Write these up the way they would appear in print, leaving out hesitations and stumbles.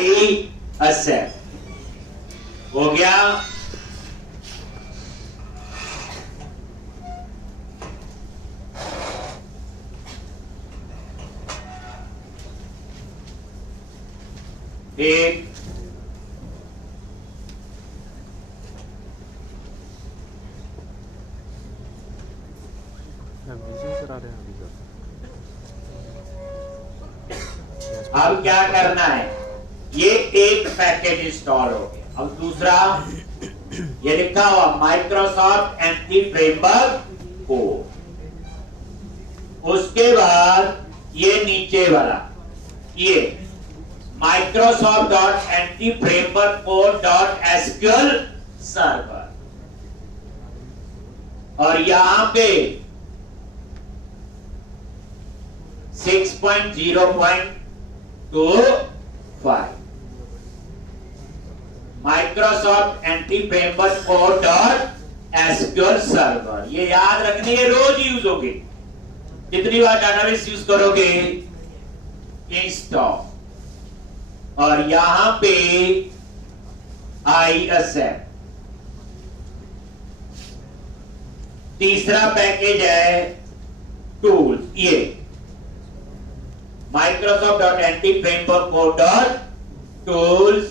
Accept हो गया। एक अब क्या करना है, ये एक पैकेज इंस्टॉल हो गया। अब दूसरा ये लिखा हुआ माइक्रोसॉफ्ट एंटी फ्रेमवर्क कोड। उसके बाद ये नीचे वाला ये Microsoft anti framework code .SQL server, और यहां पे 6.0.25 Microsoft anti framework code .SQL server. ये याद रखनी है, रोज यूज होगी। जितनी बार डाटाबेस यूज करोगे इंस्टॉल, और यहां पे आई एक्सेप्ट। तीसरा पैकेज है टूल्स, ये Microsoft anti framework code tools,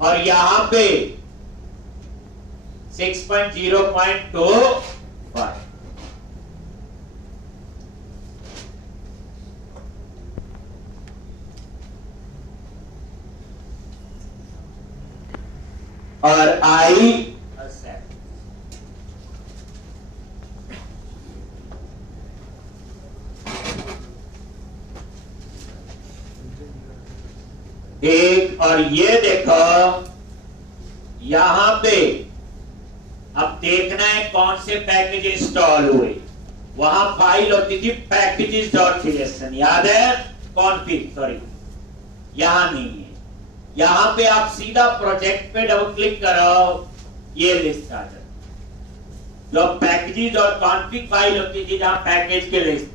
और यहां पे 6.0.25 और आई एक्सेप्ट। एक और ये देखो यहां पे अब देखना है कौन से पैकेज इंस्टॉल हुए। वहां फाइल होती थी packages.json, याद है? कॉन्फ़िग, सॉरी यहां नहीं है। यहां पे आप सीधा प्रोजेक्ट पे डबल क्लिक करो, ये लिस्ट आ जाए। जो पैकेजेस और कॉन्फ़िग फाइल होती थी जहां पैकेज के लिस्ट,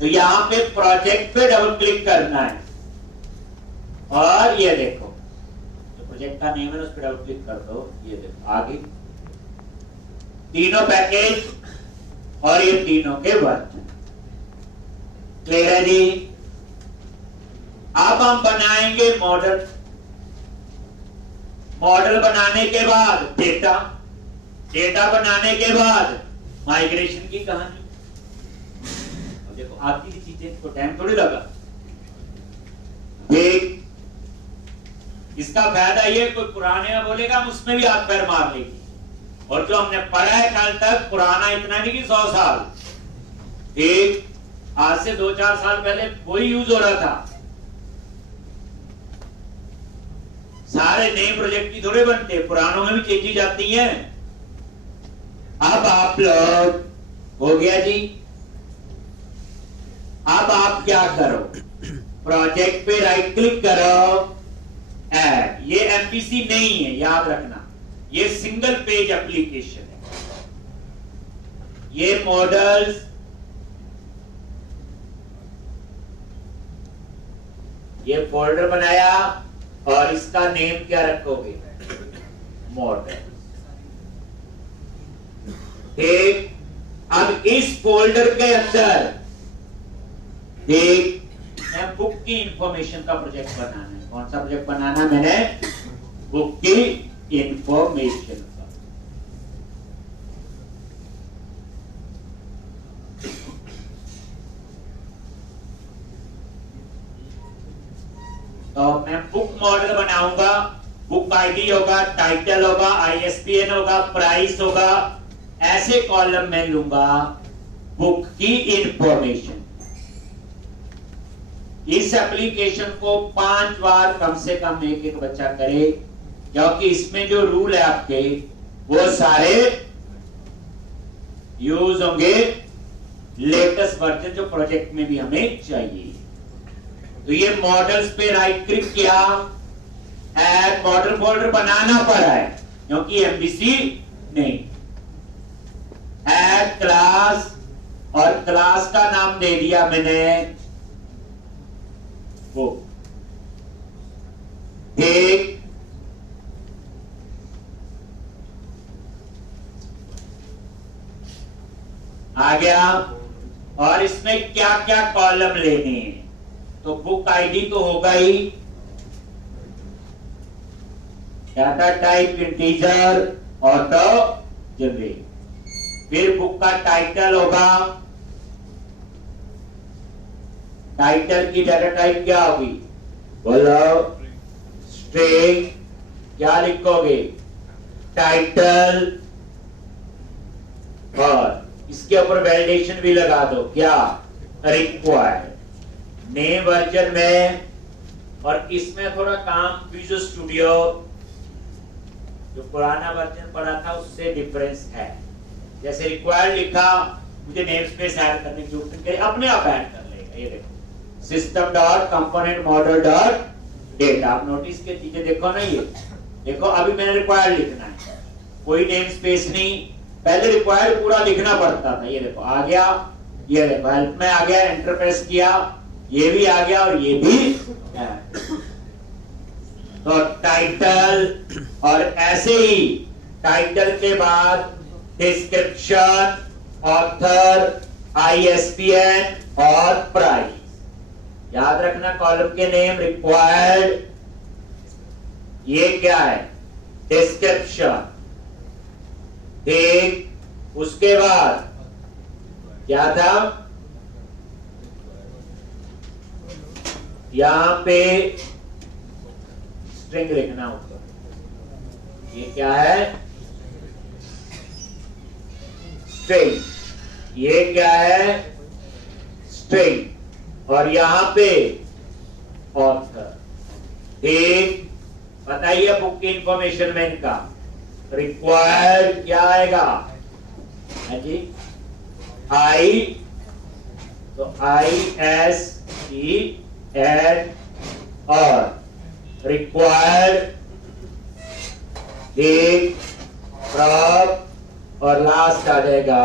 तो यहां पे प्रोजेक्ट पे डबल क्लिक करना है, और ये देखो जो प्रोजेक्ट का नेम है उस पर डबल क्लिक कर दो। ये देखो आगे तीनों पैकेज और ये तीनों के वर्जन क्लियर है जी। अब हम बनाएंगे मॉडल। मॉडल बनाने के बाद डेटा, डेटा बनाने के बाद माइग्रेशन की कहानी। अब देखो आती थी चीजें को टाइम थोड़ी लगा। देख इसका फायदा ये, कोई पुराने में बोलेगा हम उसमें भी हाथ पैर मार लेंगे, और जो हमने पढ़ा है कल तक पुराना इतना नहीं कि 100 साल, एक आज से 2-4 साल पहले वही यूज हो रहा था। सारे नए प्रोजेक्ट की थोड़े बनते, पुरानों में भी चेंजेस आती हैं। अब आप लोग हो गया जी। अब आप क्या करो, प्रोजेक्ट पे राइट क्लिक करो, ऐड। ये एमपीसी नहीं है, याद रखना, ये सिंगल पेज एप्लीकेशन है। ये मॉडल्स ये फोल्डर बनाया और इसका नेम क्या रखोगे, मॉडल। एक अब इस फोल्डर के अंदर एक बुक की इंफॉर्मेशन का प्रोजेक्ट बनाना है। कौन सा प्रोजेक्ट बनाना है मैंने, बुक की इंफॉर्मेशन का। तो मैं बुक मॉडल बनाऊंगा, बुक आईडी होगा, टाइटल होगा, आईएसबीएन होगा, प्राइस होगा, ऐसे कॉलम में लूंगा बुक की इंफॉर्मेशन। इस एप्लीकेशन को 5 बार कम से कम एक बच्चा करे, क्योंकि इसमें जो रूल है आपके वो सारे यूज होंगे लेटेस्ट वर्जन जो प्रोजेक्ट में भी हमें चाहिए। तो ये मॉडल्स पे राइट क्लिक किया, ऐड मॉडल फोल्डर बनाना पड़ा है क्योंकि एमबीसी नहीं। ऐड क्लास, और क्लास का नाम दे दिया मैंने वो। आ गया। और इसमें क्या क्या कॉलम लेने हैं, तो बुक आईडी तो होगा ही, data type integer, auto generate. फिर बुक का टाइटल होगा, टाइटल की डाटा टाइप क्या होगी, बोलो स्ट्रिंग। क्या लिखोगे, टाइटल, और इसके ऊपर वैलिडेशन भी लगा दो, क्या, रिक्वायर्ड। नेम वर्जन में, और इसमें थोड़ा काम विजुअल स्टूडियो जो पुराना वर्जन पड़ा था उससे डिफरेंस है। जैसे रिक्वायर्ड लिखा, मुझे नेम स्पेस ऐड करने की जरूरत नहीं, अपने आप ऐड कर लेगा। ये देखो, system dot component model dot data. आप नोटिस के चीजें देखो ना, ये देखो अभी मैंने रिक्वायर्ड लिखना है, कोई नेम स्पेस नहीं, पहले रिक्वायर्ड पूरा लिखना पड़ता था। ये देखो आ गया, ये देखो हेल्प में आ गया, एंटर प्रेस किया, ये भी आ गया और ये भी है। तो टाइटल, और ऐसे ही टाइटल के बाद डिस्क्रिप्शन, ऑथर, ISBN और प्राइस। याद रखना कॉलम के नेम रिक्वायर्ड, ये क्या है, डिस्क्रिप्शन। ठीक, उसके बाद क्या था, यहां पे स्ट्रिंग लिखना होगा, ये क्या है, स्ट्रिंग। ये क्या है, स्ट्रिंग। और यहां पे ऑथर। ठीक, बताइए बुक की इंफॉर्मेशन में इनका रिक्वायर्ड क्या आएगा, है जी, आई, तो ISE एड, और रिक्वायर्ड, ठीक, प्रॉप, और लास्ट आ जाएगा।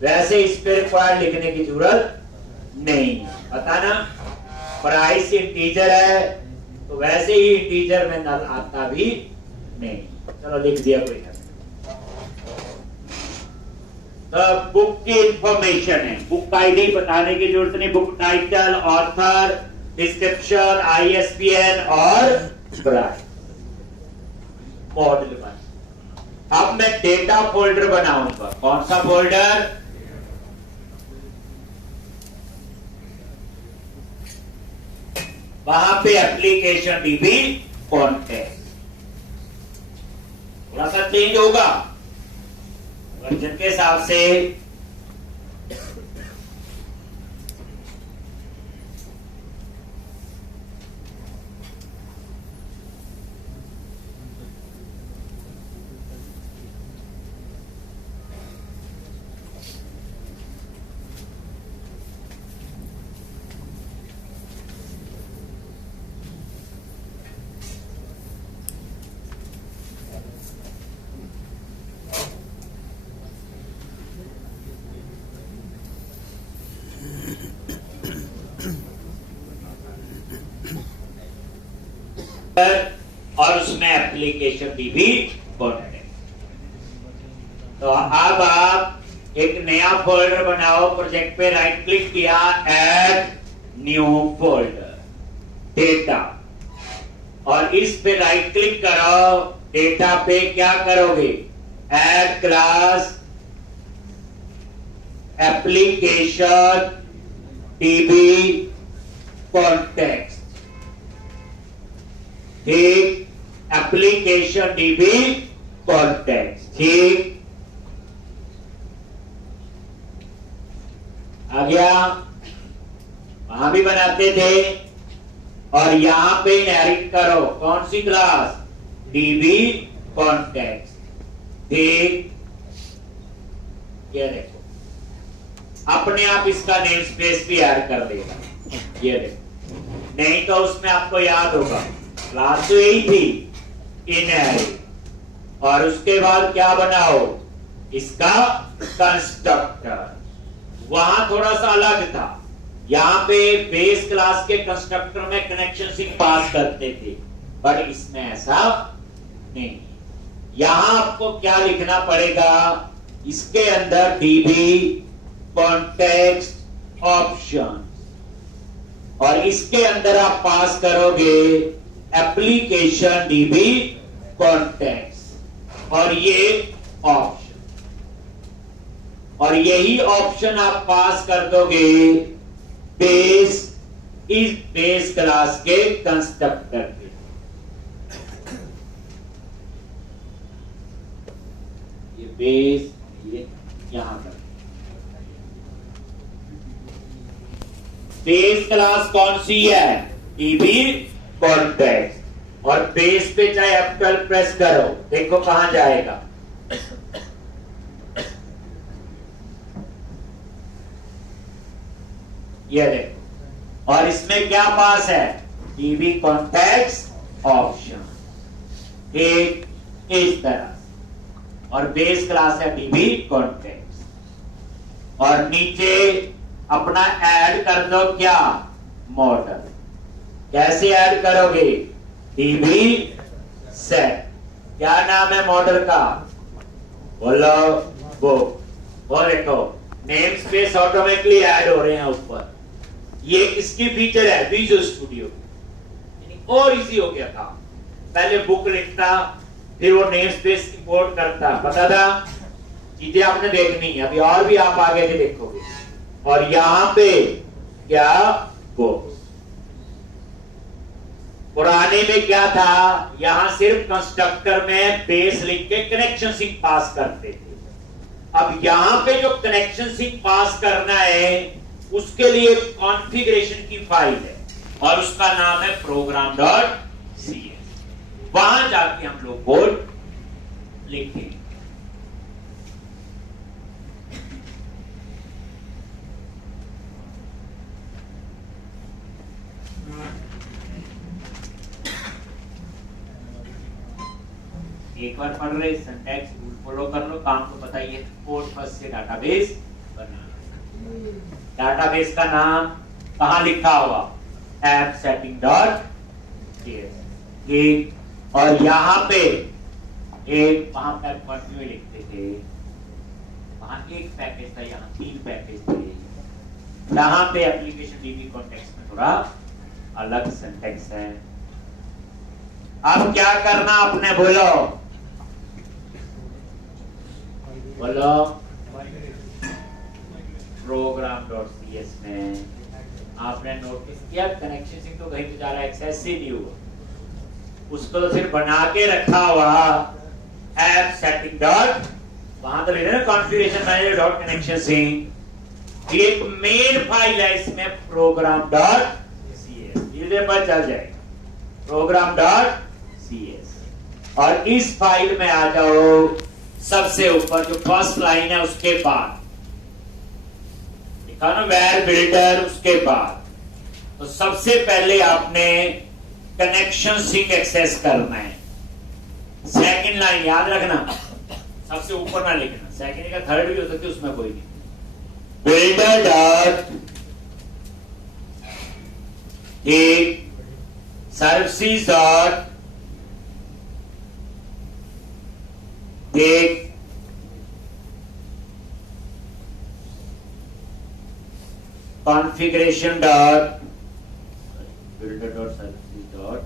वैसे इस पे रिक्वायर्ड लिखने की जरूरत नहीं, पता ना, प्राइस इंटीजर है तो वैसे ही इंटीजर में नल आता भी नहीं। चलो लिख दिया, कोई नहीं। तो बुक की इंफॉर्मेशन है, बुक आईडी बताने की जरूरत नहीं, book title, author, description, ISBN और प्राइस। मॉडल बन। अब मैं डेटा फोल्डर बनाऊंगा, कौन सा फोल्डर, वहां पे एप्लीकेशन DB कॉन्टेक्ट। थोड़ा सा चेंज होगा वर्जन के हिसाब से। और उसमें एप्लीकेशन DB कॉन्टेक्ट। तो अब आप एक नया फोल्डर बनाओ, प्रोजेक्ट पे राइट क्लिक किया, ऐड न्यू फोल्डर, डेटा, और इस पे राइट क्लिक करो, डेटा पे क्या करोगे, add class application DB contact. ठीक, एप्लीकेशन DB कॉन्टेक्ट। ठीक, आ गया, वहां भी बनाते थे। और यहां पे इनहेरिट करो कौन सी क्लास, DB कॉन्टेक्ट। ठीक, ये देखो अपने आप इसका नेम स्पेस भी ऐड कर देगा। ये देखो, नहीं तो उसमें आपको याद होगा क्लास तो यही थी, इनहेरिट, और उसके बाद क्या बनाओ, इसका कंस्ट्रक्टर। वहां थोड़ा सा अलग था, यहाँ पे बेस क्लास के कंस्ट्रक्टर में कनेक्शन स्ट्रिंग पास करते थे, बट इसमें ऐसा नहीं। यहां आपको क्या लिखना पड़ेगा, इसके अंदर DB कॉन्टेक्स्ट ऑप्शन, और इसके अंदर आप पास करोगे एप्लीकेशन डीबी कॉन्टेक्स्ट और ये ऑप्शन, और यही ऑप्शन आप पास कर दोगे बेस, इस बेस क्लास के कंस्ट्रक्टर के। ये बेस, ये यहां पर बेस क्लास कौन सी है? डीबी कॉन्टेक्स्ट, और बेस पे चाहे F12 प्रेस करो, देखो कहां जाएगा। ये देखो, और इसमें क्या पास है? डीबी कॉन्टेक्स्ट ऑप्शन, एक इस तरह, और बेस क्लास है डीबी कॉन्टेक्स्ट, और नीचे अपना ऐड कर दो क्या? मॉडल। कैसे ऐड करोगे? DB set. क्या नाम है मॉडल का? बोलो बुक। वो देखो नेम स्पेस ऑटोमेटिकली ऐड हो रहे हैं ऊपर। ये किसकी फीचर है? Visual studio. और इजी हो गया था, पहले बुक लिखता, फिर वो नेम स्पेस इंपोर्ट करता, पता था। चीजें आपने देखनी है, अभी और भी आप आगे के देखोगे। और यहां पे क्या? बुक्स। पुराने में क्या था? यहां सिर्फ कंस्ट्रक्टर में बेस लिख के कनेक्शन सिंक पास करते थे। अब यहां पे जो कनेक्शन सिंक पास करना है उसके लिए कॉन्फ़िगरेशन की फाइल है, और उसका नाम है program.cs। वहां जाके हम लोग कोड लिखेंगे। एक बार पढ़ रहे, सिंटैक्स रूल फॉलो कर लो, काम तो पता ही है। कोड फर्स्ट से डाटाबेस बनाना। डाटाबेस का नाम कहां लिखा हुआ? App setting dot JS. और यहां पे एक, वहां पर कंटिन्यू लिखते थे, वहां एक पैकेज था, यहां 3 पैकेज थे। यहां पे एप्लीकेशन डीबी कॉन्टेक्स्ट में थोड़ा अलग सिंटैक्स है। अब क्या करना आपने? बोलो बोलो। program.cs में आपने नोटिस किया कनेक्शन सिंक तो कहीं पे जा रहा है, एक्सेस ही नहीं हुआ। उसको तो सिर्फ बना के रखा हुआ ऐप सेटिंग डॉट, वहां तो लिखा है configuration manager dot connection sync. एक मेन फाइल है इसमें program.cs, धीरे पर चल जाएगा program.cs। और इस फाइल में आ जाओ, सबसे ऊपर जो फर्स्ट लाइन है उसके बाद लिखा ना वेयर बिल्डर, उसके बाद तो सबसे पहले आपने कनेक्शन सिंक एक्सेस करना है। सेकंड लाइन याद रखना, सबसे ऊपर ना लिखना, सेकंड का थर्ड भी हो सकती है, उसमें कोई नहीं। बिल्डर डॉट एक सर्विसेज डॉट एक configuration dot builder dot services dot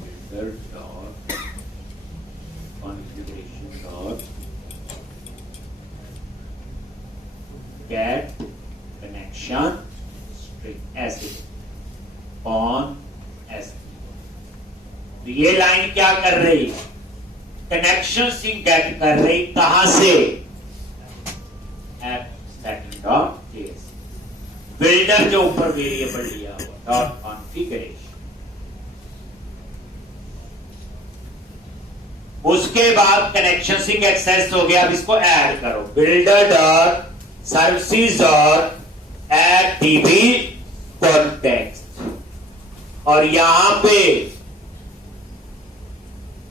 builder dot configuration dot get connection string ऐसे ऑन ऐसे। तो ये लाइन क्या कर रही? कनेक्शन सिंक गेट कर रही, कहां से? App setting dot JS. Builder जो ऊपर वेरिएबल लिया हुआ डॉट कॉन्फ़िगरेशन। उसके बाद कनेक्शन सिंक एक्सेस हो गया। अब इसको ऐड करो, builder dot services dot add DB context, और यहां पे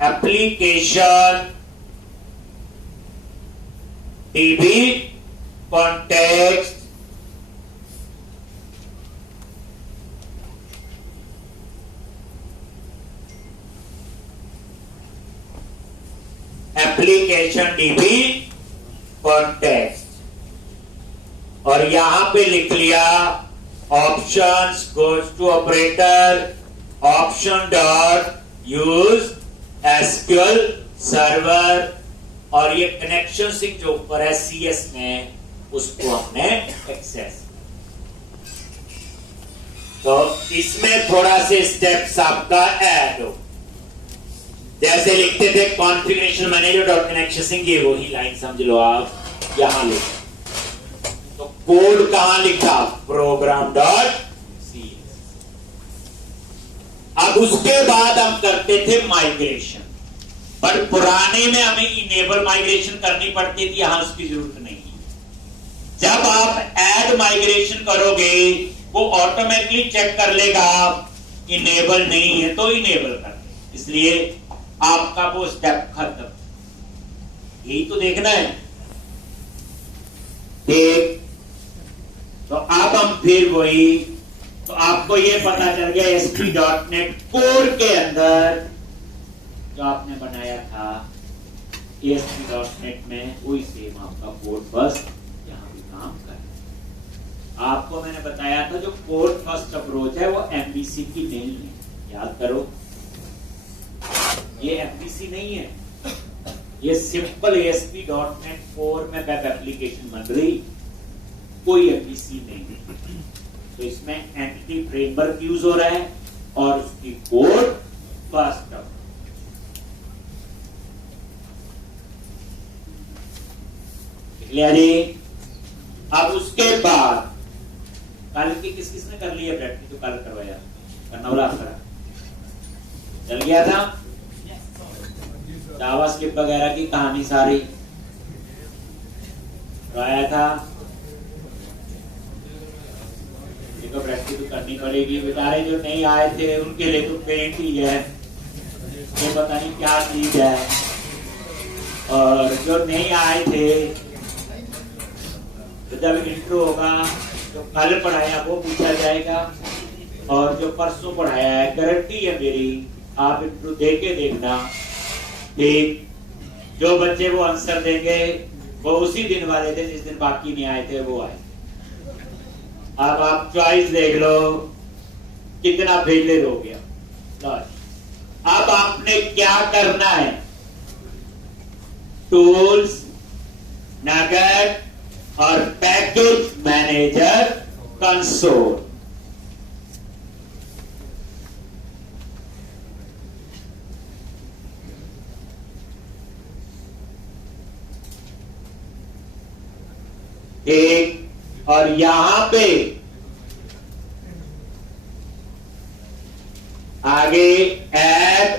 application DB context application DB context और यहां पे लिख लिया options goes to operator option dot use SQL server और ये कनेक्शन सिंक जो ऊपर है सीएस में उसको हमने एक्सेस। तो इसमें थोड़ा से स्टेप्स आपका ऐड हो, जैसे लिखते थे configuration manager dot connection sync, ये वही लाइन समझ लो आप यहां लिखो। तो कोड कहां लिखा, प्रोग्राम डॉट सीएस। अब उसके बाद हम करते थे माइग्रेशन, पर पुराने में हमें इनेबल माइग्रेशन करनी पड़ती थी, यहां उसकी जरूरत नहीं है। जब आप ऐड माइग्रेशन करोगे वो ऑटोमेटिकली चेक कर लेगा इनेबल नहीं है तो इनेबल कर दे, इसलिए आपका वो स्टेप खत्म। यही तो देखना है। देख तो अब हम फिर वही, तो आपको ये पता चल गया ASP.NET कोर के अंदर जो आपने बनाया था ASP.NET में वही सेम आपका कोड बस यहां भी काम कर। आपको मैंने बताया था जो कोड फर्स्ट अप्रोच है वो MVC की नहीं है, याद करो। ये MVC नहीं है, ये सिंपल ASP.NET कोर में वेब एप्लीकेशन बन रही, कोई MVC नहीं है। तो इसमें एंटिटी फ्रेमवर्क यूज हो रहा है और उसकी कोड फर्स्ट अप्रोच। अब उसके बाद कल की किस किसने कर लिया प्रैक्टिस, तो कल करवाया करना वाला करा चल गया था। जावास्क्रिप्ट वगैरह की कहानी सारी करवाया था, देखो प्रैक्टिस तो करनी पड़ेगी। बेचारे जो नहीं आए थे उनके लिए तो पेंट ही है, ये पता नहीं क्या चीज है। और जो नहीं आए थे तो जब इंट्रो होगा जो कल पढ़ाया वो पूछा जाएगा, और जो परसों पढ़ाया है गारंटी है मेरी आप इंट्रो दे के देखना, ठीक। जो बच्चे वो आंसर देंगे वो उसी दिन वाले थे जिस दिन बाकी नहीं आए थे वो आए। अब आप चॉइस देख लो कितना फेलियर हो गया। अब आपने क्या करना है, टूल्स नगेट और पैकेज मैनेजर कंसोल, एक, और यहां पे आगे ऐड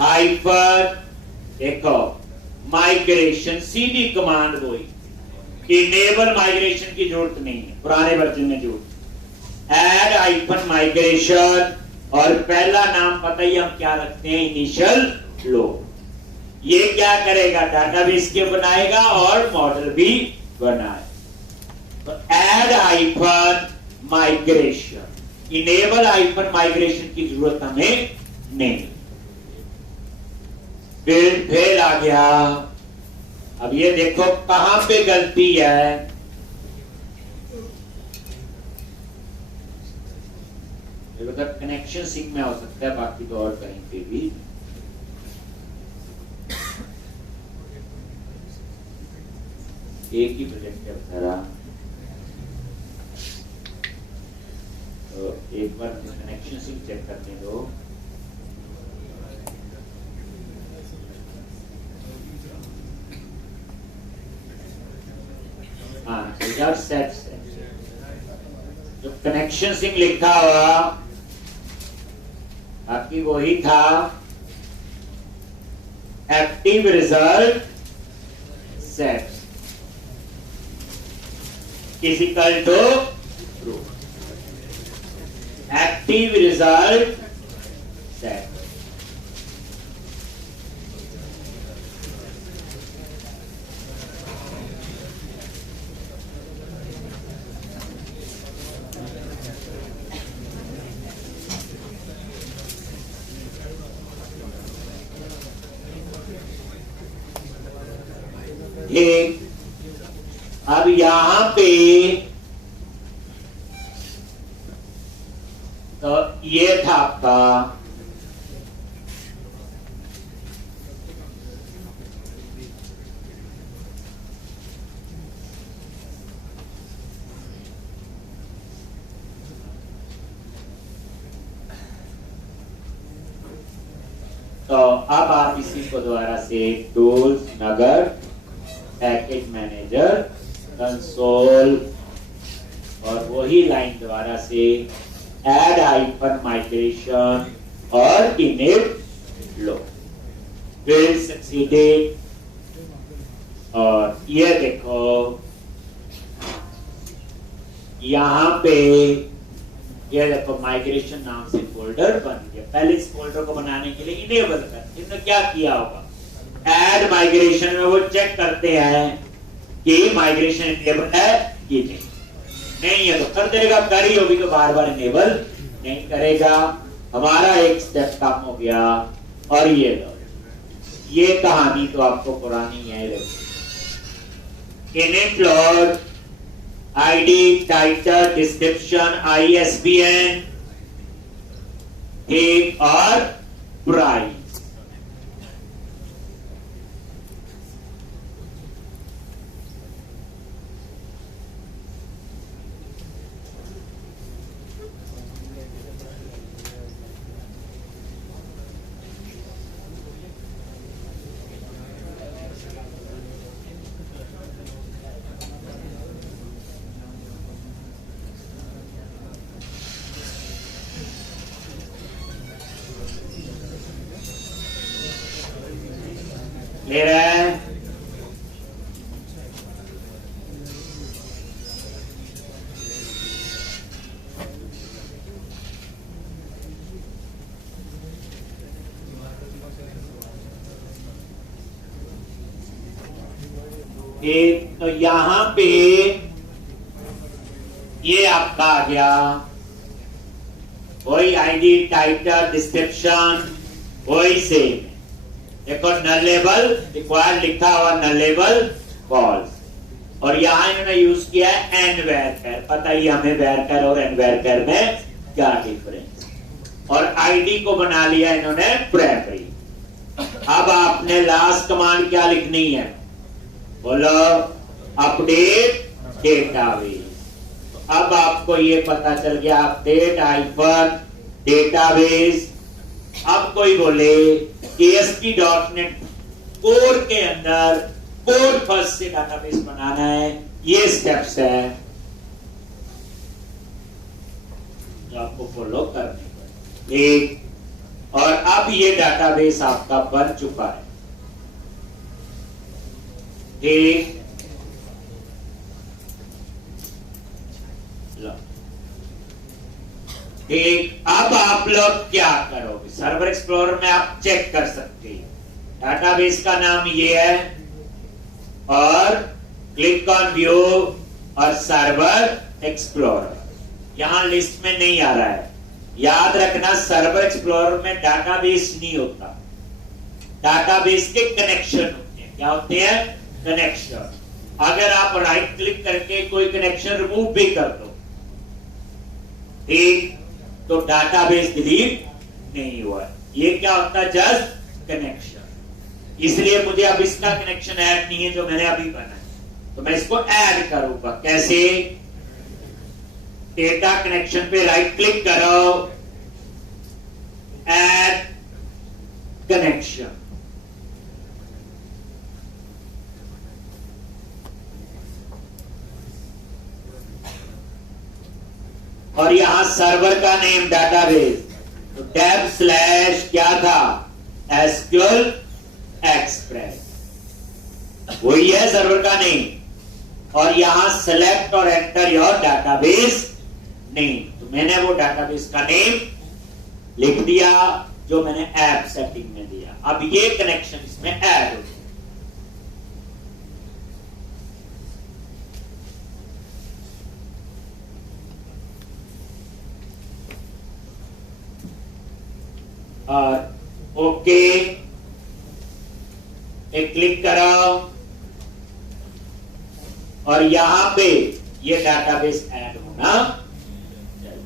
हाइपर, देखो माइग्रेशन सीधी कमांड वही, इनेबल माइग्रेशन की जरूरत नहीं है, पुराने वर्जन में जरूरत। ऐड हाइफन माइग्रेशन और पहला नाम पता ही हम क्या रखते हैं, इनिशियल लोड। ये क्या करेगा, डाटाबेस के बनाएगा और मॉडल भी बनाए। तो add hyphen migration, enable hyphen migration की जरूरत हमें नहीं। फिर फेल आ गया। अब ये देखो कहां पे गलती है, कनेक्शन सिंक में हो सकता है, बाकी तो और कहीं पे भी। एक ही प्रोजेक्ट है सारा, तो एक बार कनेक्शन सिंक चेक करने दो। सेट्स जो कनेक्शन सिंक लिखा हुआ आपकी वही था, active result set equal to true, active result set. ठीक, अब यहां पे तो ये था आपका तो अब आप इसी को दोबारा से टूल्स, नगर, पैकेज मैनेजर, कंसोल और वही लाइन दोबारा से ऐड आइकन माइग्रेशन और इनिट लो, बिल्ड सक्सीडेड। और ये देखो यहां पे ये देखो माइग्रेशन नाम से फोल्डर बन गया। पहले इस फोल्डर को बनाने के लिए इनेबल कर, इन्होंने क्या किया होगा, ऐड माइग्रेशन में वो चेक करते हैं कि माइग्रेशन इनेबल है कि नहीं है तो कर देगा, कर ही होगी तो बार बार इनेबल नहीं करेगा। हमारा एक स्टेप कम हो गया। और ये लो, ये कहानी तो आपको पुरानी है। Init load, ID, title, description, ISBN, एक और प्राइस। ले रहा है एक, तो यहां पे ये आपका आ गया वही आईडी, टाइटल, डिस्क्रिप्शन वही सेम। देखो नलेबल रिक्वायर्ड लिखा हुआ, नलेबल फॉल्स। और यहां इन्होंने यूज किया है एंड वेरकर। पता ही हमें वेरकर और एंड वेरकर में क्या डिफरेंस। और आईडी को बना लिया इन्होंने प्राइमरी। अब आपने लास्ट कमांड क्या लिखनी है, बोलो अपडेट डेटाबेस। तो अब आपको ये पता चल गया, अपडेट आइफन डेटाबेस। अब कोई बोले ASP.NET कोर के अंदर कोड फर्स्ट से डाटाबेस बनाना है, ये स्टेप्स है जो आपको फॉलो करने पड़ेंगे। एक, और अब ये डाटाबेस आपका बन चुका है। एक, अब आप लोग क्या करोगे, सर्वर एक्सप्लोरर में आप चेक कर सकते हैं डाटाबेस का नाम ये है, और क्लिक ऑन व्यू और सर्वर एक्सप्लोरर यहां लिस्ट में नहीं आ रहा है। याद रखना सर्वर एक्सप्लोरर में डाटाबेस नहीं होता, डाटाबेस के कनेक्शन होते हैं। क्या होते हैं, कनेक्शन। अगर आप राइट क्लिक करके कोई कनेक्शन रिमूव भी कर दो, ठीक, तो डाटाबेस डिलीट नहीं हुआ। ये क्या होता है, जस्ट कनेक्शन। इसलिए मुझे अब इसका कनेक्शन ऐड नहीं है जो मैंने अभी बनाया, तो मैं इसको ऐड करूंगा। कैसे, डेटा कनेक्शन पे राइट क्लिक करो, ऐड कनेक्शन। और यहां सर्वर का नेम डाटाबेस, तो टैब स्लैश क्या था, SQL एक्सप्रेस, वही है सर्वर का नेम। और यहां सेलेक्ट और एंटर योर डाटाबेस नेम, तो मैंने वो डाटाबेस का नेम लिख दिया जो मैंने ऐप सेटिंग में दिया। अब ये कनेक्शन इसमें ऐड हो गया। और ओके एक क्लिक करो, और यहां पे ये डाटाबेस ऐड होना चाहिए।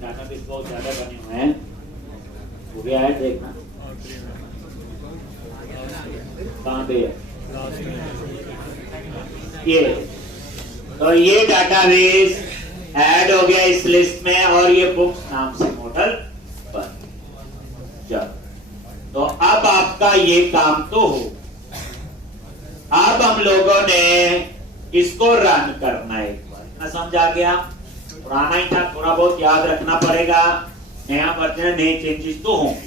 डाटाबेस बहुत ज्यादा बने हुए हैं, हो गया है, देखना कहां पे है ये। तो ये डाटाबेस ऐड हो गया इस लिस्ट में और ये बुक्स नाम से मॉडल बन गया। तो अब आपका ये काम तो हो, अब हम लोगों ने इसको रन करना है। एक बार इतना समझा गया, पुराना ही था, थोड़ा बहुत याद रखना पड़ेगा। नया वर्जन, नए चेंजेस तो होंगे।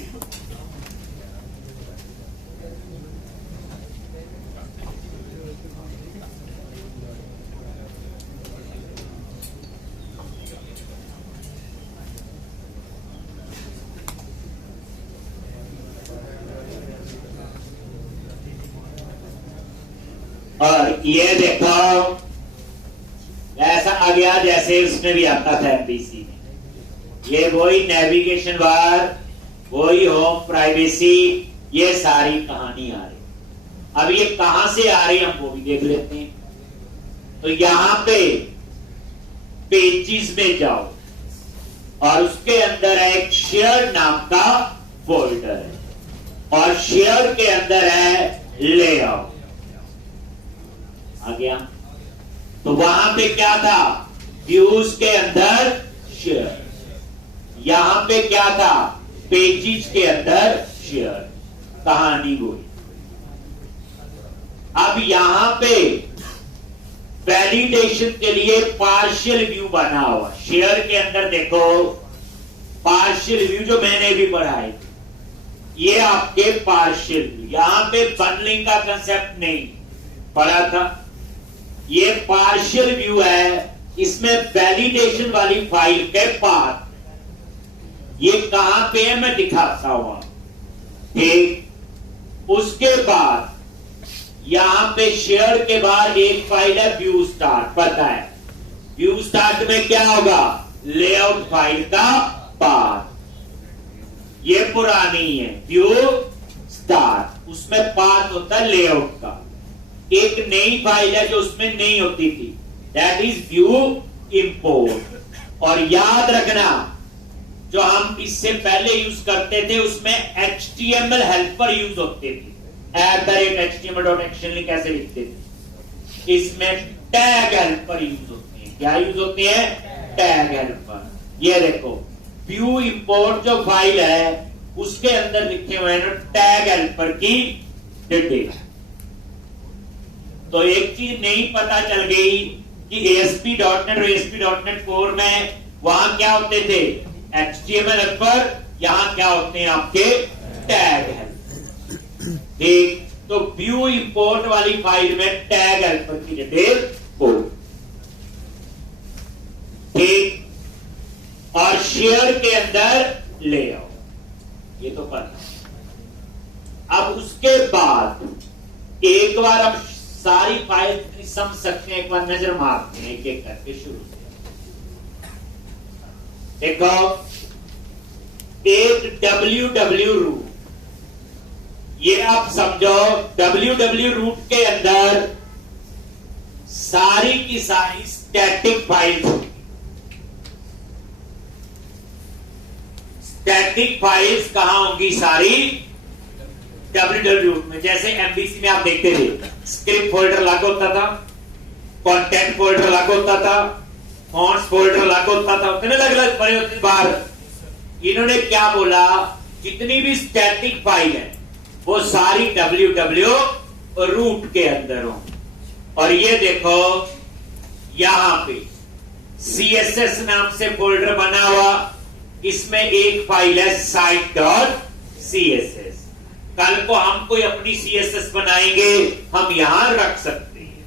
और ये देखो ऐसा आ गया जैसे उसमें भी आता था एमपीसी में। ये वही नेविगेशन बार, वही होम प्राइवेसी, ये सारी कहानी आ रही। अब ये कहां से आ रही हम वो भी देख लेते हैं। तो यहां पे पेजेस में जाओ और उसके अंदर है एक शेयर नाम का फोल्डर है और शेयर के अंदर है लेआउट। आ गया। तो वहां पे क्या था, व्यूज के अंदर शेयर, यहां पे क्या था, पेजेस के अंदर शेयर, कहानी वही। अब यहां पे वैलिडेशन के लिए पार्शियल व्यू बना हुआ। शेयर के अंदर देखो पार्शियल व्यू जो मैंने भी पढ़ाई थी, ये आपके पार्शियल व्यू। यहां पे बंडलिंग का कंसेप्ट नहीं पढ़ा था, ये पार्शियल व्यू है। इसमें वैलिडेशन वाली फाइल के पास ये कहां पे है मैं दिखाता हूं, ठीक। उसके बाद यहां पे शेयर के बाद एक फाइल है व्यू स्टार्ट, पता है व्यू स्टार्ट में क्या होगा, लेआउट फाइल का पाथ। ये पुरानी है व्यू स्टार्ट, उसमें पाथ होता है लेआउट का। एक नई फाइल है जो उसमें नहीं होती थी, दैट इज व्यू इंपोर्ट। और याद रखना जो हम इससे पहले यूज करते थे उसमें HTML हेल्पर यूज होते थे, @html.action कैसे लिखते थे। इसमें टैग हेल्पर यूज होती है। क्या यूज होती है, टैग हेल्पर। ये देखो व्यू इंपोर्ट जो फाइल है उसके अंदर लिखे हुए हैं टैग हेल्पर की डिटेल। तो एक चीज नहीं पता चल गई कि ASP.NET और ASP.NET Core में वहां क्या होते थे, HTML हेल्पर, यहां क्या होते हैं आपके टैग हेल्पर, ठीक। तो व्यू इंपोर्ट वाली फाइल में टैग हेल्पर की डिटेल हो, ठीक। और शेयर के अंदर लेआउट, ये तो पता। अब उसके बाद एक बार हम सारी फाइल कितनी समझ सकते हैं, एक बार नजर मारते हैं एक एक करके शुरू से। देखो, एक www रूट, ये आप समझो www रूट के अंदर सारी की सारी स्टैटिक फाइल्स होंगी। स्टैटिक फाइल्स कहां होंगी? सारी www रूट में। जैसे एमबीसी में आप देखते थे, स्क्रिप्ट फोल्डर अलग होता था, कंटेंट फोल्डर अलग होता था, फॉन्ट्स फोल्डर अलग होता था, उतने अलग अलग पड़े होते थे बाहर। इन्होंने क्या बोला, जितनी भी स्टैटिक फाइल है वो सारी www रूट के अंदर हो। और ये देखो यहां पे CSS नाम से फोल्डर बना हुआ, इसमें एक फाइल है site.css। कल को हम कोई अपनी CSS बनाएंगे, हम यहां रख सकते हैं।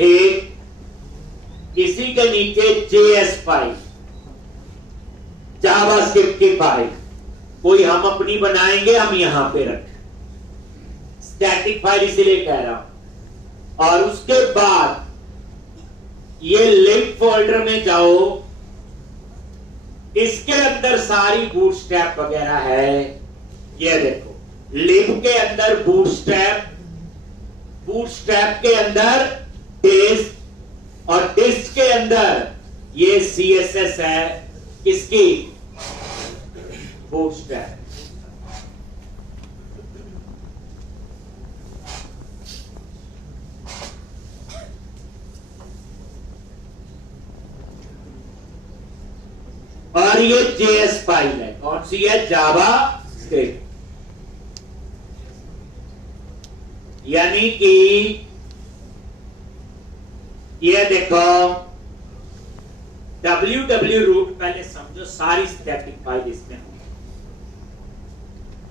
एक इसी के नीचे JS फाइल, जावास्क्रिप्ट की फाइल, कोई हम अपनी बनाएंगे, हम यहां पे रखें। स्टैटिक फाइल इसीलिए कह रहा हूं। और उसके बाद ये लिंक फोल्डर में जाओ, इसके अंदर सारी बूटस्ट्रैप वगैरह है। ये देखो, लिंक के अंदर बूटस्ट्रैप, बूटस्ट्रैप के अंदर डिस्क, और डिस्क के अंदर ये CSS है, किसकी? बूटस्ट्रैप। और ये JS फाइल है, कौन सी है? जावास्क्रिप्ट। यानी कि ये देखो www रूट, पहले समझो सारी स्टैटिक फाइल इसमें होगी।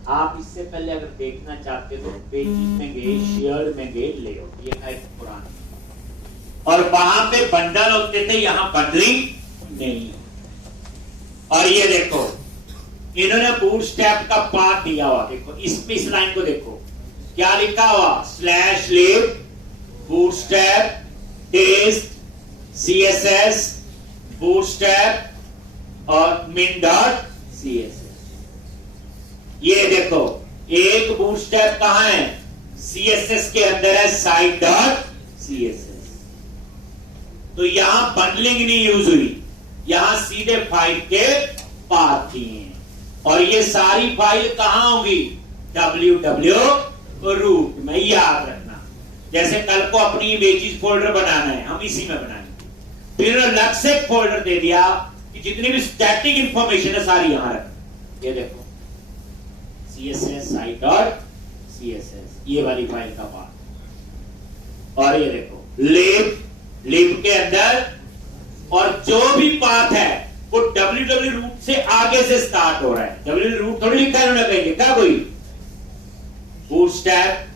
आप इससे पहले अगर देखना चाहते हो तो पेजेस में गए, शेयर में गए, लेआउट, ये एक पुराना, और वहां पे बंडल होते थे, यहां बंडलिंग नहीं। और ये देखो इन्होंने बूटस्ट्रैप का पाथ दिया हुआ, देखो इसमें इस लाइन को देखो क्या लिखा हुआ, /lib bootstrap test CSS bootstrap और min.css। ये देखो एक बूटस्ट्रैप कहां है? CSS के अंदर है, site.css। तो यहां बंडलिंग नहीं यूज हुई, यहां सीधे फाइल के पाथ दिए हैं। और ये सारी फाइल कहां होंगी? www रूट में, याद रखना। जैसे कल को अपनी इमेजेस फोल्डर बनाना है, हम इसी में बनाएंगे। फिर अलग से एक फोल्डर दे दिया कि जितनी भी स्टैटिक इंफॉर्मेशन है सारी यहां रख। ये देखो CSS site.css, ये वाली फाइल का पाथ। और ये देखो लिब के अंदर, और जो भी पाथ है वो www रूट से आगे से स्टार्ट हो रहा है। www रूट थोड़ी लिखा है उन्होंने कहीं, क्या कोई? बूटस्ट्रैप,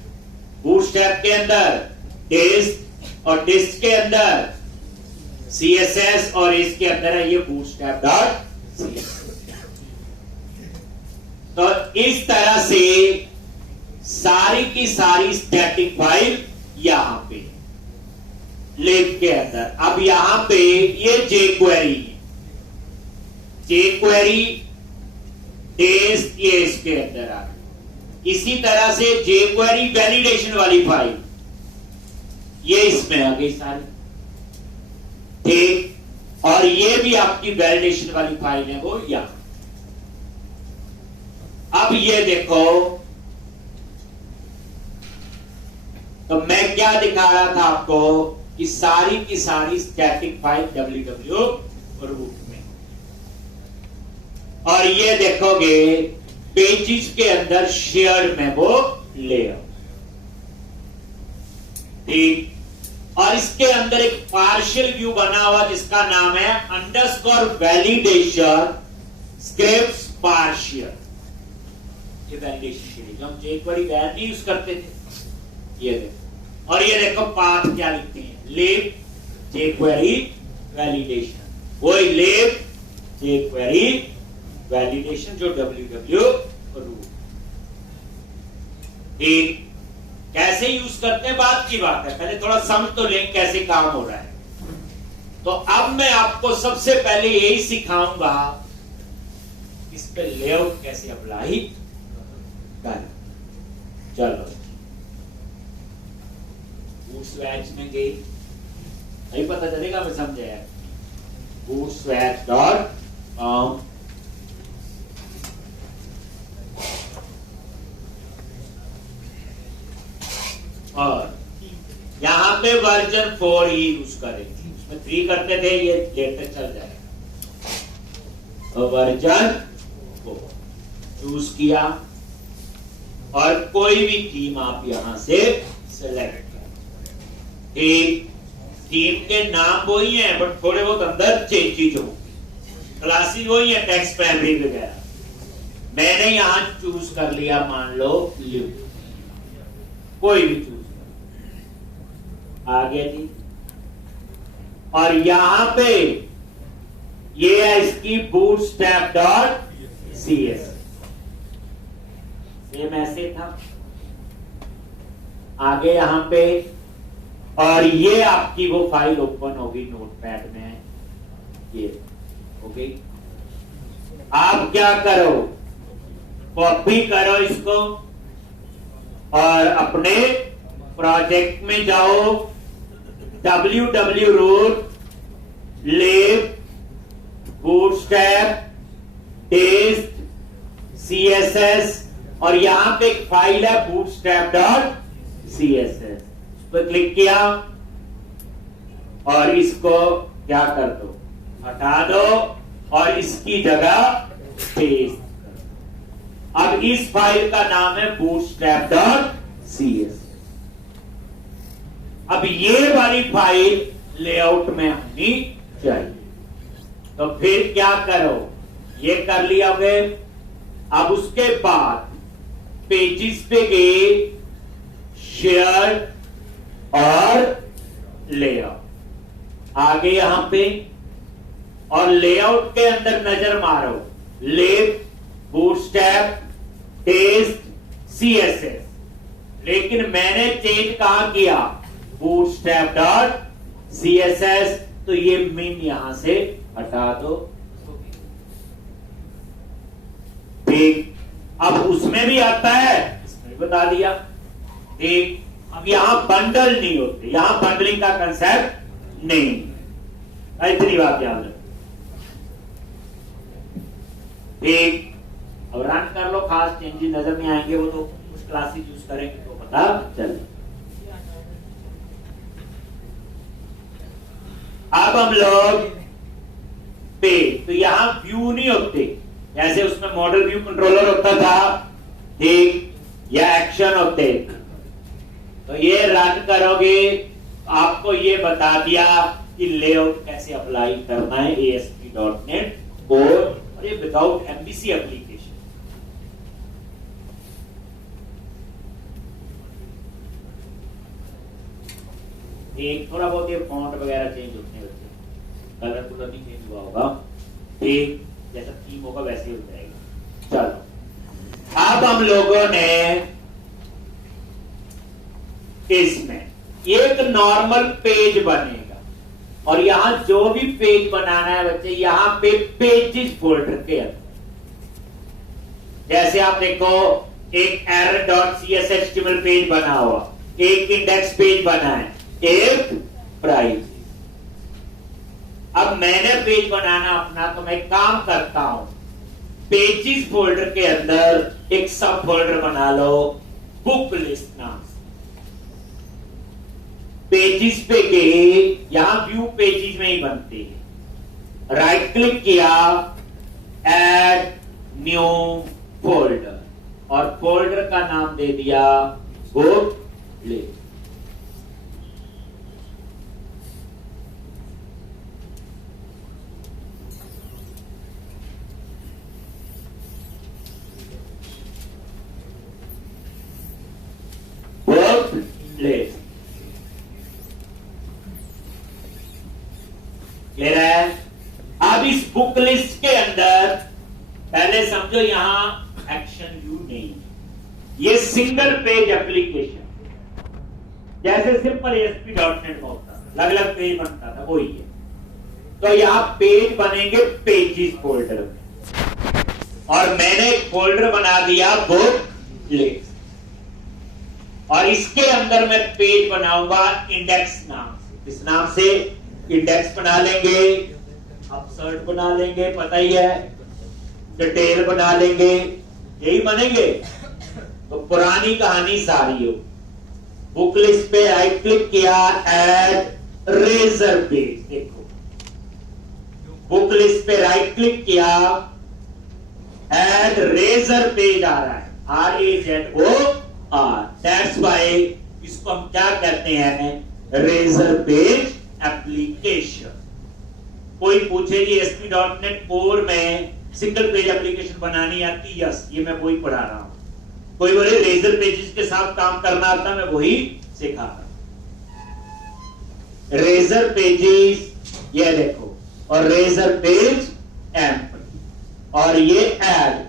बूटस्ट्रैप के अंदर डिस्क, और डिस्क के अंदर CSS, और इसके अंदर है ये bootstrap.css। तो इस तरह से सारी की सारी स्टैटिक फाइल यहां पे लिब के अंदर। अब यहां पे ये jQuery है, jQuery टेस्ट ये इसके अंदर आ गई। इसी तरह से jQuery वैलिडेशन वाली फाइल ये इसमें आ गई सारी, ठीक। और ये भी आपकी वैलिडेशन वाली फाइल है वो यहां। अब ये देखो, तो मैं क्या दिखा रहा था आपको कि सारी की सारी स्टैटिक फाइल www रूट में। और ये देखोगे पेजेस के अंदर शेयर्ड में वो लेआउट, ठीक। और इसके अंदर एक पार्शियल व्यू बना हुआ जिसका नाम है अंडरस्कोर वैलिडेशन स्क्रिप्ट्स पार्शियल। ये वैलिडेशन के लिए जो हम jQuery वैल नहीं यूज करते थे, ये देखो। और ये देखो पाथ क्या लिखते हैं, लिब jQuery वैलिडेशन, वही लिब jQuery वैलिडेशन जो www रूट। ठीक, कैसे यूज करते हैं बात की बात है, पहले थोड़ा समझ तो लें कैसे काम हो रहा है। तो अब मैं आपको सबसे पहले यही सिखाऊंगा इस पे लेआउट कैसे अप्लाई कर। चलो बूटस्वैच में गई, नहीं पता चलेगा, मैं समझे bootswatch.com। और यहां पे वर्जन 4 ही यूज करेंगे, उसमें 3 करते थे, ये लेटर चल जाएगा। तो वर्जन 4 चूज किया और कोई भी थीम आप यहां से सेलेक्ट करें। ठीक, थीम के नाम वही हैं बट थोड़े बहुत अंदर चेंजेज होंगे, क्लासेस वही है, टेक्स्ट प्राइमरी वगैरह। मैंने यहां चूज कर लिया, मान लो लिव, कोई भी चूज आ गया जी। और यहां पे ये है इसकी bootstrap.cs, सेम ऐसे था, आगे यहां पे, और ये आपकी वो फाइल ओपन होगी नोटपैड में, ये हो गई। आप क्या करो, कॉपी करो इसको और अपने प्रोजेक्ट में जाओ, www lib bootstrap test css, और यहां पे एक फाइल है bootstrap.css, उस पर क्लिक किया और इसको क्या कर दो, हटा दो और इसकी जगह पेस्ट कर। अब इस फाइल का नाम है bootstrap.cs। अब ये वाली फाइल लेआउट में होनी चाहिए। तो फिर क्या करो, ये कर लिया फिर। अब उसके बाद पेजेस पे गए, शेयर और लेआउट आगे यहां पे, और लेआउट के अंदर नजर मारो, लिब बूटस्ट्रैप टेस्ट CSS, लेकिन मैंने चेंज कहां किया, bootstrap.css, तो ये min यहां से हटा दो। ठीक, अब उसमें भी आता है, इसमें बता दिया। ठीक, अब यहां बंडल नहीं होते, यहां बंडलिंग का कंसेप्ट नहीं, इतनी बात याद रखो। ठीक, अब रन कर लो, खास चेंजेस नजर नहीं आएंगे, वो तो उस क्लासेस यूज करेंगे तो पता चले। अब हम लोग पे, तो यहां व्यू नहीं होते, जैसे उसमें मॉडल व्यू कंट्रोलर होता था, ठीक, या एक्शन होते। तो ये रन करोगे, आपको ये बता दिया कि लेआउट कैसे अप्लाई करना है ASP.NET कोड, और ये विदाउट MVC एप्लीकेशन। एक थोड़ा बहुत ये फॉन्ट वगैरह चेंज होते हैं, बच्चे कलर कूलर नहीं चेंज हुआ होगा, ठीक, जैसा थीम होगा वैसे ही हो जाएगा। चलो, अब हम लोगों ने इसमें एक नॉर्मल पेज बनेगा, और यहां जो भी पेज बनाना है बच्चे, यहां पे पेजेस फोल्डर के अंदर, जैसे आप देखो एक error.cs पेज बना हुआ, एक इंडेक्स पेज बना है, एक प्राइस। अब मैंने पेज बनाना अपना, तो मैं काम करता हूं, पेजेस फोल्डर के अंदर एक सब फोल्डर बना लो, बुक लिस्ट नाम से। पेजेस पे गए, यहां व्यू पेजेस में ही बनते हैं, राइट क्लिक किया, ऐड न्यू फोल्डर, और फोल्डर का नाम दे दिया बुक लिस्ट। क्लियर है? अब इस बुक लिस्ट के अंदर पहले समझो, यहां एक्शन व्यू नहीं, ये सिंगल पेज एप्लीकेशन, जैसे सिंपल ASP.NET में होता था, अलग अलग पेज बनता था, वही है। तो यहां पेज बनेंगे पेजेस फोल्डर में, और मैंने एक फोल्डर बना दिया बुक लिस्ट, और इसके अंदर मैं पेज बनाऊंगा इंडेक्स नाम से। इस नाम से इंडेक्स बना लेंगे, अपसर्ट बना लेंगे, पता ही है, डिटेल बना लेंगे, यही बनेंगे। तो पुरानी कहानी सारी हो। बुक लिस्ट पे राइट क्लिक किया, ऐड रेजर पेज, देखो बुक लिस्ट पे राइट क्लिक किया, ऐड रेजर पेज आ रहा है, RAZOR। दैट्स वाई इसको हम क्या कहते हैं, रेजर पेज एप्लीकेशन। कोई पूछे जी ASP.NET Core में सिंगल पेज एप्लीकेशन बनानी आती, यस, ये मैं वही पढ़ा रहा हूं। कोई बोले रेजर पेजेस के साथ काम करना आता, मैं वही सिखा रहा हूं। रेजर पेजेस ये देखो, और रेजर पेज एम्पटी, और ये ऐड,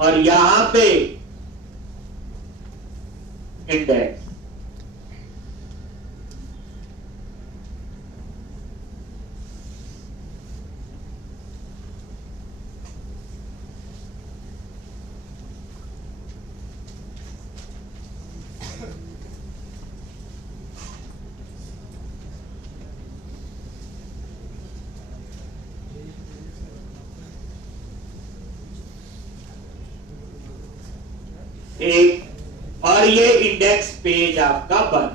और यहां पे इंडेक्स। एक, और ये इंडेक्स पेज आपका बन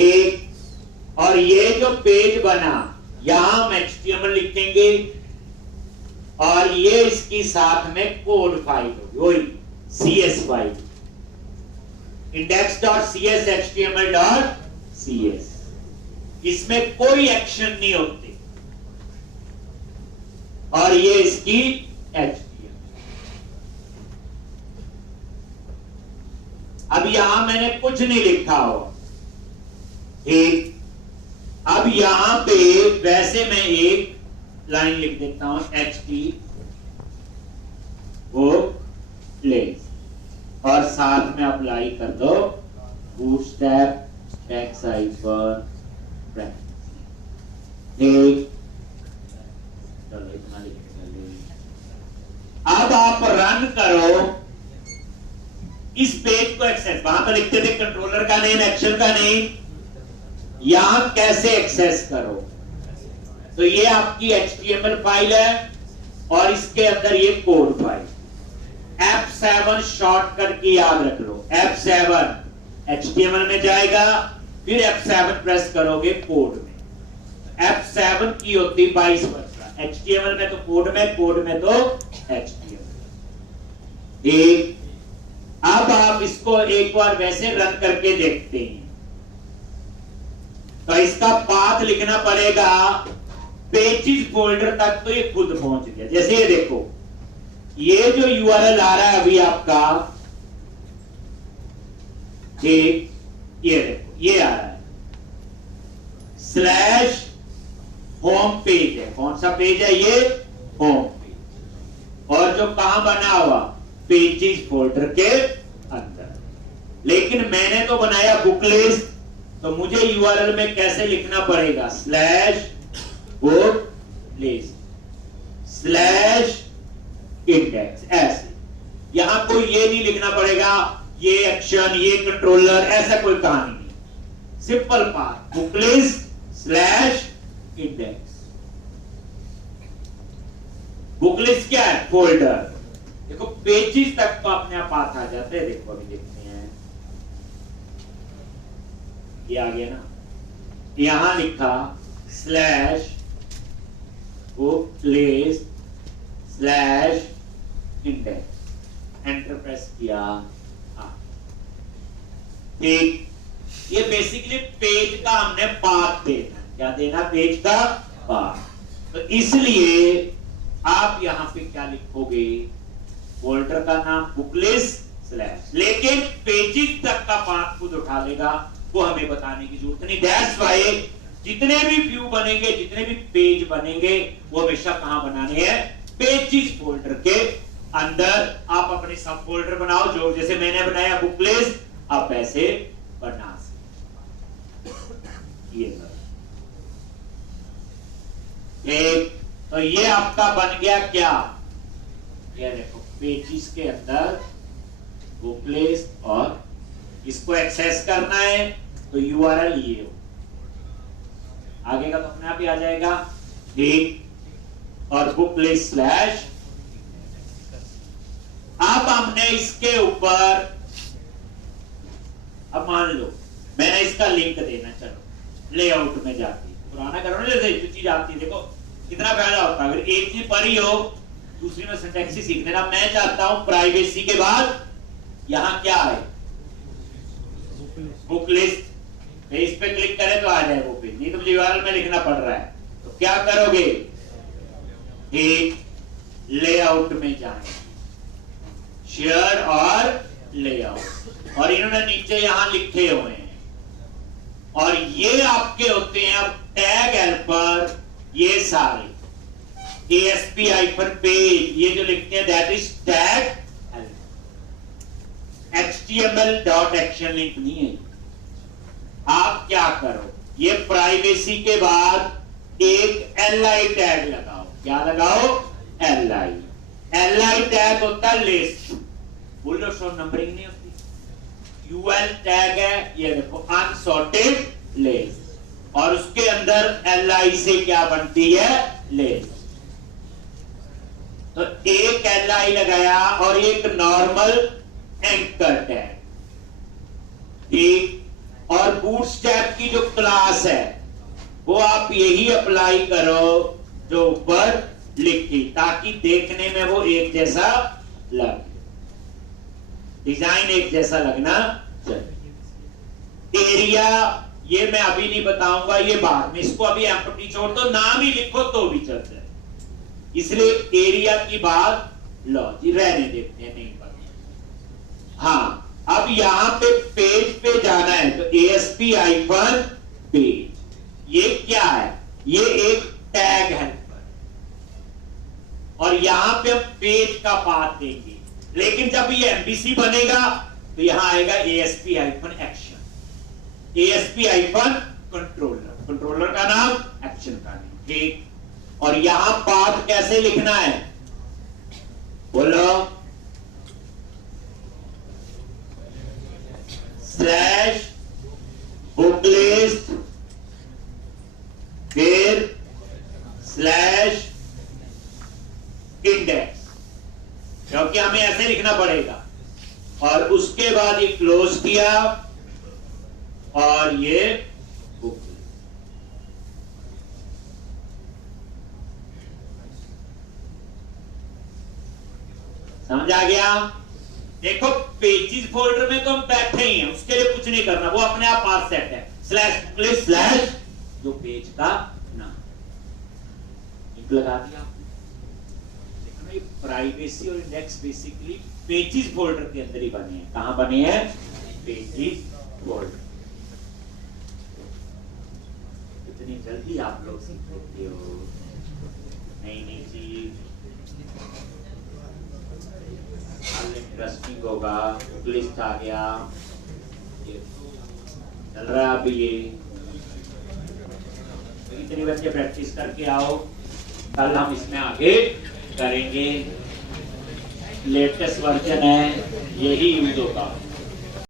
एक, और ये जो पेज बना यहां हम HTML लिखेंगे, और ये इसकी साथ में कोड फाइल होगी, वही CS फाइल, index.cs HTML.cs। इसमें कोई एक्शन नहीं होते, और ये इसकी HTML। अब यहां मैंने कुछ नहीं लिखा हो, एक, अब यहां पे वैसे मैं एक लाइन लिख देता हूं, HT वो प्लेस, और साथ में अप्लाई कर दो बूटस्ट्रैप बैक साइड पर एक। चलो इतना लिख, अब आप रन करो इस पेज को एक्सेस। वहां पर लिखते थे कंट्रोलर का नेम, एक्शन का नेम, यहां कैसे एक्सेस करो। तो ये आपकी HTML फाइल है, और इसके अंदर ये कोड फाइल, F7 शॉर्टकट की याद रख लो, F7 HTML में जाएगा, फिर F7 प्रेस करोगे कोड में। F7 की होती 22 वर्षा, HTML में तो कोड में तो HTML। एक, अब आप इसको एक बार वैसे रन करके देखते हैं, तो इसका पाथ लिखना पड़ेगा पेजेस फोल्डर तक, तो ये खुद पहुंच गया। जैसे ये देखो, ये जो URL आ रहा है अभी आपका, ये देखो ये आ रहा है, स्लैश होम पेज है। कौन सा पेज है ये, होम पेज, और जो कहां बना हुआ, पेजेस फोल्डर के अंदर। लेकिन मैंने तो बनाया बुक लिस्ट, तो मुझे URL में कैसे लिखना पड़ेगा, slash book list slash index, ऐसे। यहां कोई ये नहीं लिखना पड़ेगा, ये एक्शन, ये कंट्रोलर, ऐसा कोई कहानी नहीं। Simple path, book list slash index. Book list क्या है, फोल्डर। देखो पेजेस तक तो अपने आप पाथ आ जाते हैं। देखो अभी देखते हैं, ये आ गया ना, यहां लिखा slash book list slash index, enter press किया। ठीक, ये बेसिकली पेज का हमने पाथ देना। क्या देना, पेज का पाथ। तो इसलिए आप यहां पे क्या लिखोगे, फोल्डर का नाम बुक लिस्ट स्लैश, लेकिन पेजेस तक का पाथ खुद उठा लेगा, वो हमें बताने की जरूरत नहीं। दैट्स व्हाई जितने भी व्यू बनेंगे, जितने भी पेज बनेंगे, वो हमेशा कहां बनाने हैं? पेजेस फोल्डर के अंदर। आप अपने सब फोल्डर बनाओ, जो जैसे मैंने बनाया बुक लिस्ट, आप ऐसे बना सकते। ये एक तो ये आपका बन गया क्या? ये देखो पेजेस के अंदर बुक लिस्ट, और इसको एक्सेस करना है तो यूआरएल ये हो, आगे का तो अपने आप ही आ जाएगा। ठीक, और बुक लिस्ट स्लैश। अब हमने इसके ऊपर, अब मान लो मैंने इसका लिंक देना, चलो लेआउट में जाके पुराना करो ना, जैसे जो चीज आती है, देखो कितना फायदा होता है। अगर एक चीज पढ़ी हो, दूसरी में सिंटैक्स ही सीख लेना। मैं चाहता हूं प्राइवेसी के बाद यहां क्या है? Book list. इस पे क्लिक करें तो आ जाए वो पेज, नहीं तो मुझे यूआरएल में लिखना पड़ रहा है। तो क्या करोगे? एक लेआउट में जाएंगे, शेयर और लेआउट, और इन्होंने नीचे यहां लिखे हुए हैं, और ये आपके होते हैं अब टैग हेल्पर। ये सारे ASP-पेज, ये जो लिखते हैं that is tag helper. HTML.action link नहीं है। आप क्या करो, ये प्राइवेसी के बाद एक LI टैग लगाओ। क्या लगाओ? LI टैग होता है लिस्ट, बोलो शो नंबरिंग नहीं होती। UL टैग है, ये देखो अनसॉर्टेड लिस्ट, और उसके अंदर LI से क्या बनती है? लिस्ट। तो एक LI लगाया और एक नॉर्मल एंकर टैग, ठीक। और बूटस्ट्रैप की जो क्लास है वो आप यही अप्लाई करो जो ऊपर लिखी, ताकि देखने में वो एक जैसा लगे, डिजाइन एक जैसा लगना चाहिए। एरिया ये मैं अभी नहीं बताऊंगा, ये बाद में, इसको अभी एम्प्टी छोड़ दो, नाम ही लिखो तो भी चल जाए, इसलिए एरिया की बात लो जी रहने देते हैं, नहीं पता। हाँ, अब यहां पे पेज पे जाना है तो ASP-पेज, ये क्या है? ये एक टैग है, और यहां पे हम पेज का पाथ देंगे। लेकिन जब ये MVC बनेगा तो यहां आएगा ASP-एक्शन, ASP-कंट्रोलर, कंट्रोलर का नाम, एक्शन का नाम, ठीक। और यहां पाथ कैसे लिखना है? बोलो, स्लैश बुक लिस्ट, फिर स्लैश इंडेक्स, क्योंकि हमें ऐसे लिखना पड़ेगा। और उसके बाद ये क्लोज किया, और ये बुक लिस्ट। समझ आ गया? देखो पेजेस फोल्डर में तो हम बैठे ही हैं, उसके लिए कुछ नहीं करना, वो अपने आप पास सेट है। स्लैश बुक लिस्ट स्लैश जो पेज का नाम, लगा दिया। प्राइवेसी और इंडेक्स बेसिकली पेजेस फोल्डर के अंदर ही बने हैं। कहां बने हैं? Pages folder. इतनी जल्दी आप लोग सीख लेते हो नई नई चीज, इंटरेस्टिंग होगा। लिस्ट आ गया, ये चल रहा है अभी, ये इतनी बच्चे प्रैक्टिस करके आओ, कल हम इसमें आगे करेंगे। लेटेस्ट वर्जन है, यही यूज होगा।